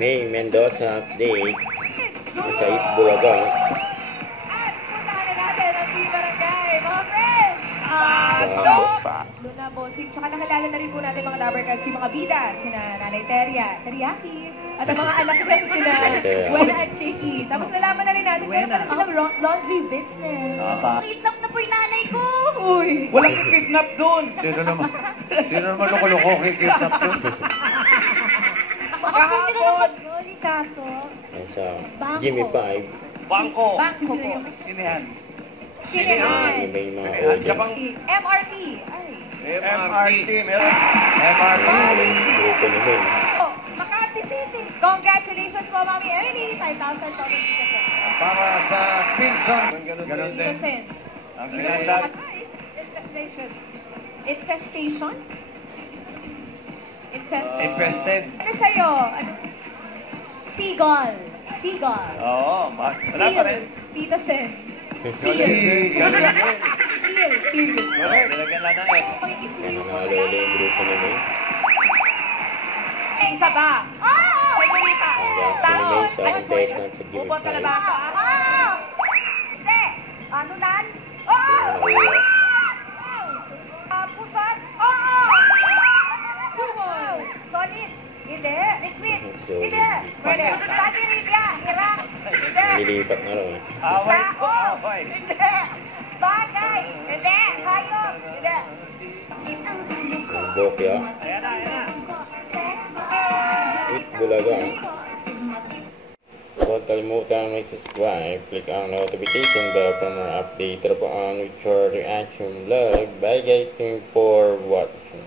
May Mendoza update sa Itbulaga. At puntahan na natin ang Team Barangay, mga friends! Luna Bossing, tsaka nakilala na rin po natin mga Dabber Cats, yung mga bida, sina Nanay Teria, Teriyaki, at ang mga anak din sina Buena at Shaky. Tapos nalaman na rin natin, meron pala silang laundry business. Kidnap na po yung nanay ko! Uy! Walang kidnap doon! Sino naman loko-loko kidnap doon? Kahapon! Kaso, Sa Jimmy 5. Bangko! Bangko po. Sinihan. Sinihan. May mga Siya audience. pang MRT. Ay. MRT. Meron. MRT. Grupo naman. Oh, Makati City. Congratulations po, Mami Emily. 5,000 total tickets. Para sa Pinson. Ganun din. Innocent. Ang sinasab... Infestation. Infestation? Infested. Ano sa'yo? Ano? Seagull. Seagull. Oo. Wala pa rin. Tita Sen. Ganun din. Seal. Period. Correct. Nilagyan lang ng F. Nanalo ulit yung grupo naman. Isa ba? Oo! Senorita. Ang reaction naman sa contestant sa Jimmy 5. Bubot ka na ba? Oo! Hindi! Ano nan? Oo! Nawala. Pusan? Oo! Sumol! Solid? Hindi. Liquid? Hindi. Pwede. Sagirilya? Iraq? Hindi. Nilipat na lang. Away ko. Tao? Away. Hindi. Bagay? Hindi. Hayop? Hindi. Ang Bokya. Ayan na, ayan na. Itbulaga. Huwag kalimutan mag-subscribe, click ang notification bell para mga update po ang with your reaction vlog. Bye guys, thank you for watching.